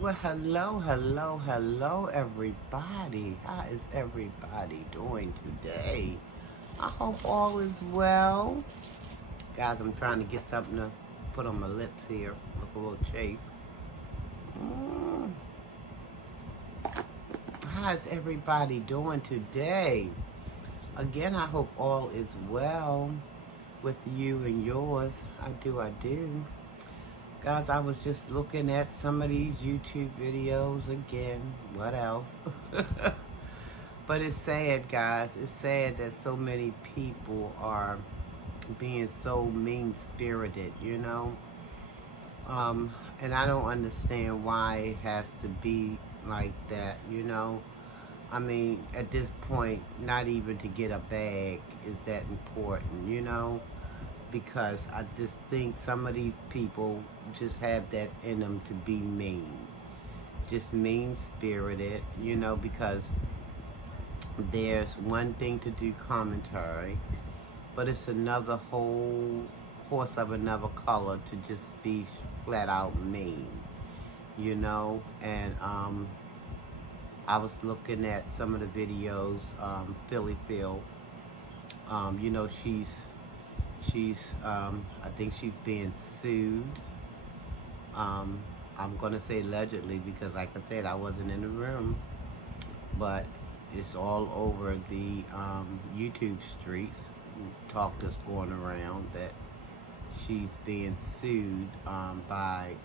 Well, hello, everybody. How is everybody doing today? I hope all is well. Guys, I'm trying to get something to put on my lips here. Look a little chafe. Mm. How is everybody doing today? Again, I hope all is well with you and yours. I do. Guys, I was just looking at some of these YouTube videos again. What else? But it's sad, guys. It's sad that so many people are being so mean-spirited, you know? And I don't understand why it has to be like that, you know? I mean, at this point, not even to get a bag is that important, you know? Because I just think some of these people just have that in them to be mean. Just mean-spirited, you know, because there's one thing to do commentary, but it's another whole horse of another color to just be flat out mean, you know. And I was looking at some of the videos, Philly Phil, you know, she's I think she's being sued. I'm gonna say allegedly because, like I said, I wasn't in the room, but it's all over the YouTube streets. Talk that's going around that she's being sued by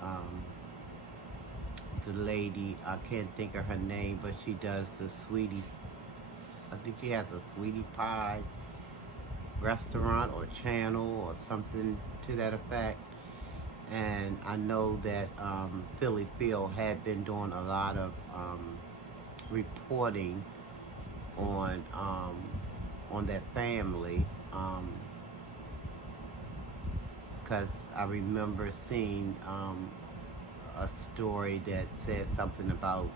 the lady. I can't think of her name, but she does the sweetie. I think she has a sweetie pie restaurant or channel or something to that effect. And I know that Philly Phil had been doing a lot of reporting on that family, because I remember seeing a story that said something about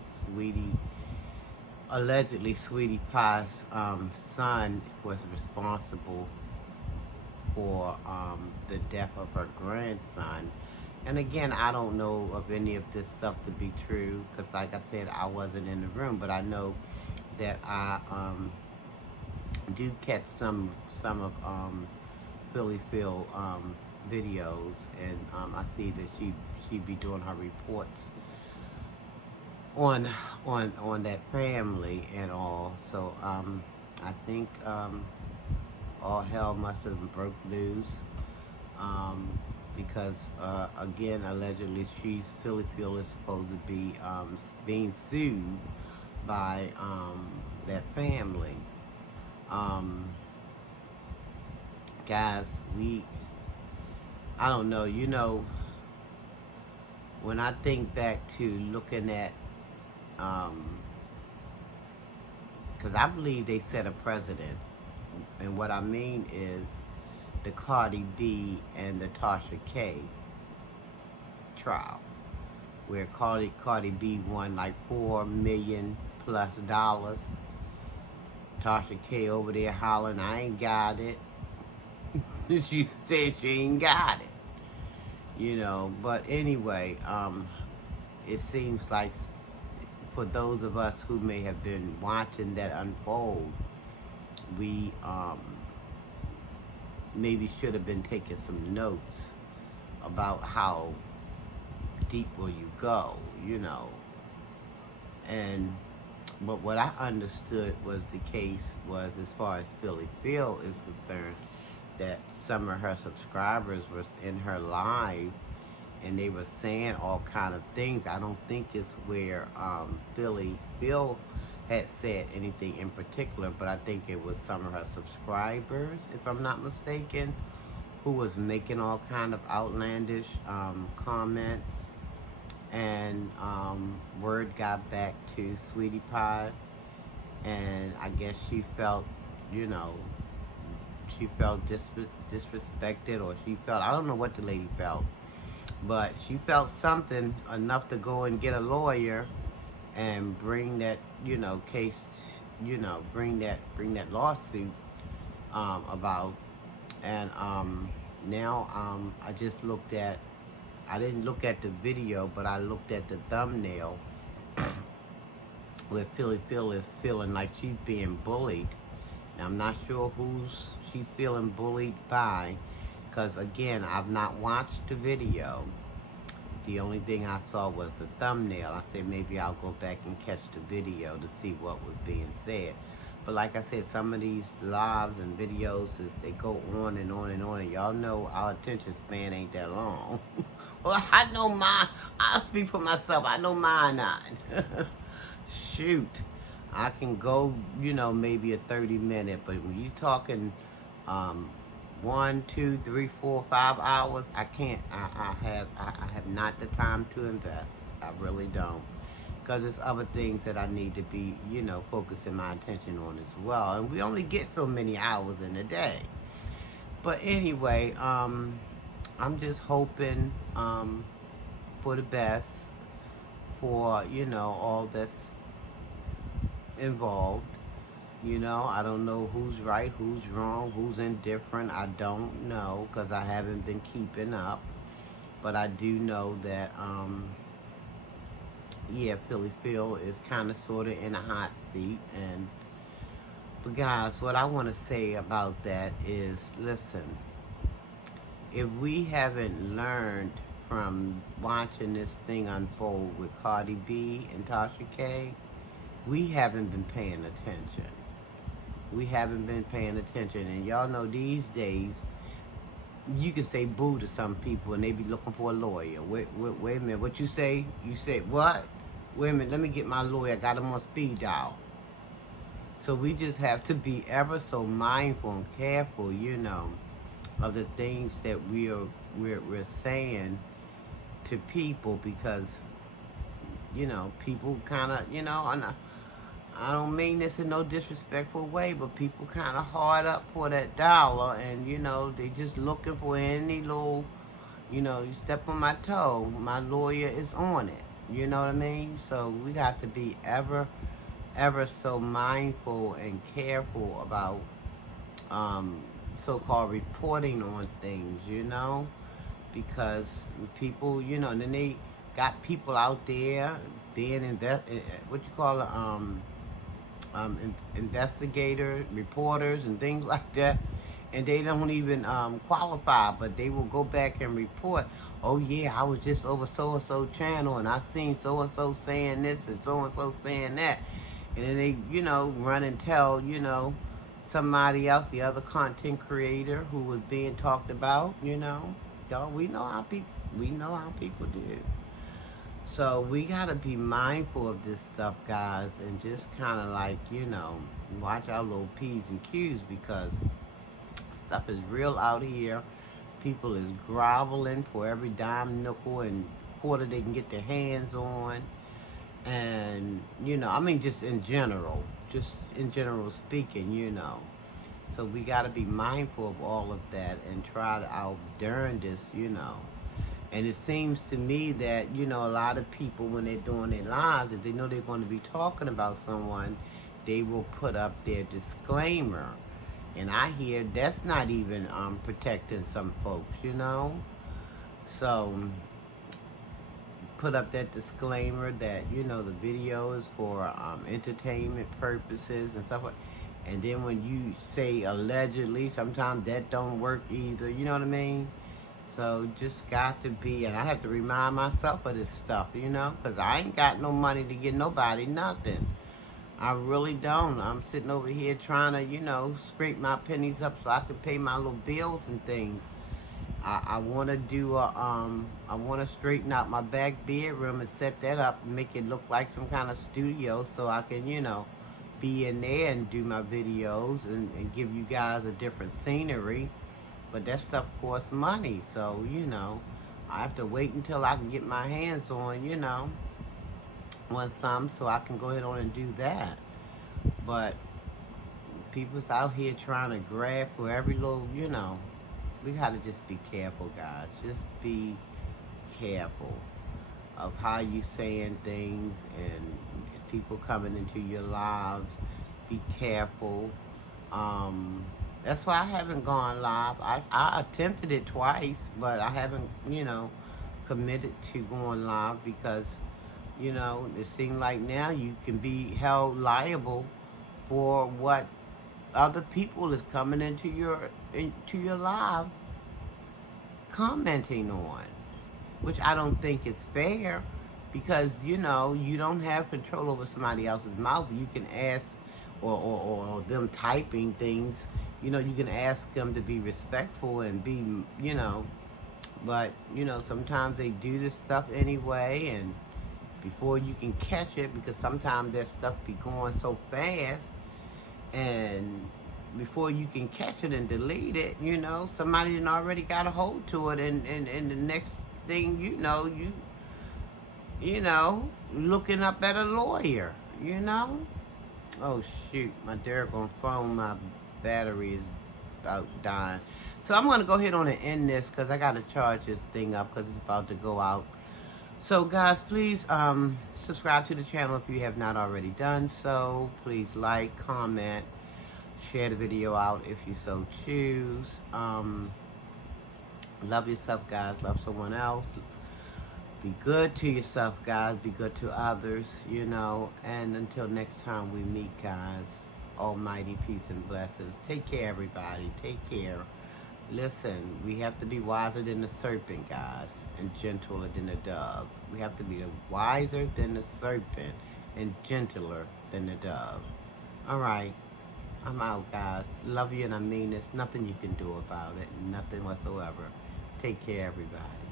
allegedly Sweetie Pie's son was responsible for the death of her grandson. And again, I don't know of any of this stuff to be true because, like I said, I wasn't in the room, but I know that I do catch some of Philly Phil videos, and I see that she be doing her reports on that family and all. So I think all hell must have broke loose because again, allegedly, Philly Phil is supposed to be being sued by that family. Guys, I don't know, you know, when I think back to looking at, because I believe they set a precedent, and what I mean is the Cardi B and the Tasha K trial, where Cardi B won like $4 million plus. Tasha K over there hollering, I ain't got it. She said she ain't got it, you know. But anyway, it seems like for those of us who may have been watching that unfold, we maybe should have been taking some notes about how deep will you go, you know. And but what I understood was the case was, as far as Philly Phil is concerned, that some of her subscribers was in her live and they were saying all kind of things. I don't think it's where Philly Phil had said anything in particular, but I think it was some of her subscribers, if I'm not mistaken, who was making all kind of outlandish comments. And word got back to Sweetie Pie, and I guess she felt, you know, she felt disrespected, or she felt, I don't know what the lady felt, but she felt something enough to go and get a lawyer and bring that, you know, case, you know, bring that lawsuit about. And now I just looked at I didn't look at the video, but I looked at the thumbnail where Philly Phil is feeling like she's being bullied. Now, I'm not sure who's she's feeling bullied by, because again, I've not watched the video. The only thing I saw was the thumbnail. I said maybe I'll go back and catch the video to see what was being said. But like I said, some of these lives and videos, they go on and on and on. And y'all know our attention span ain't that long. Well, I know mine. I'll speak for myself. I know mine not. Shoot. I can go, maybe a 30-minute. But when you talking 1, 2, 3, 4, 5 hours, I can't. I have not the time to invest. I really don't. Because there's other things that I need to be, focusing my attention on as well. And we only get so many hours in a day. But anyway, I'm just hoping for the best for, all that's involved. I don't know who's right, who's wrong, who's indifferent. I don't know because I haven't been keeping up. But I do know that, Philly Phil is kind of sort of in a hot seat. But guys, what I want to say about that is, listen, if we haven't learned from watching this thing unfold with Cardi B and Tasha K, we haven't been paying attention. We haven't been paying attention. And y'all know these days, you can say boo to some people and they be looking for a lawyer. Wait a minute, what you say? You said what? Wait a minute, let me get my lawyer. I got him on speed dial. So we just have to be ever so mindful and careful, of the things that we're saying to people, because, people kind of, and I don't mean this in no disrespectful way, but people kind of hard up for that dollar, and, they just looking for any little, you step on my toe, my lawyer is on it. You know what I mean? So we got to be ever so mindful and careful about so-called reporting on things, because people, and then they got people out there being investigators, reporters, and things like that, and they don't even qualify, but they will go back and report. Oh yeah, I was just over so-and-so channel, and I seen so-and-so saying this and so-and-so saying that. And then they, run and tell, somebody else, the other content creator who was being talked about, Y'all, we know how people do. So we gotta be mindful of this stuff, guys, and just kind of like, watch our little P's and Q's, because stuff is real out here. People is groveling for every dime, nickel, and quarter they can get their hands on. And, just in general speaking, So we got to be mindful of all of that and try to out during this, And it seems to me that, a lot of people, when they're doing their lives, if they know they're going to be talking about someone, they will put up their disclaimer. And I hear that's not even protecting some folks, So put up that disclaimer that, the video is for entertainment purposes and stuff like that. And then when you say allegedly, sometimes that don't work either, you know what I mean? So just got to be, and I have to remind myself of this stuff, because I ain't got no money to get nobody nothing. I really don't. I'm sitting over here trying to, scrape my pennies up so I can pay my little bills and things. I want to do I want to straighten out my back bedroom and set that up and make it look like some kind of studio so I can, be in there and do my videos and give you guys a different scenery. But that stuff costs money, so, I have to wait until I can get my hands on, on some so I can go ahead on and do that. But people's out here trying to grab for every little, we got to just be careful, guys. Just be careful of how you saying things, and people coming into your lives. Be careful. That's why I haven't gone live. I attempted it twice, but I haven't, committed to going live because, you know, it seems like now you can be held liable for what other people is coming into your live commenting on, which I don't think is fair because, you know, you don't have control over somebody else's mouth. You can ask, or them typing things, you know, you can ask them to be respectful and be, you know, but, you know, sometimes they do this stuff anyway, and before you can catch it, because sometimes their stuff be going so fast, and before you can catch it and delete it, you know, somebody done already got a hold to it, and the next thing you know, looking up at a lawyer, you know. Oh shoot, my daggone phone, my battery is about dying. So I'm going to go ahead on and end this because I got to charge this thing up because it's about to go out. So guys, please subscribe to the channel if you have not already done so. Please like, comment, share the video out if you so choose. Love yourself, guys. Love someone else. Be good to yourself, guys. Be good to others, you know. And until next time we meet, guys, almighty peace and blessings. Take care, everybody. Take care. Listen, we have to be wiser than the serpent, guys, and gentler than the dove. We have to be wiser than the serpent and gentler than the dove. All right. I'm out, guys. Love you, and I mean this. Nothing you can do about it. Nothing whatsoever. Take care, everybody.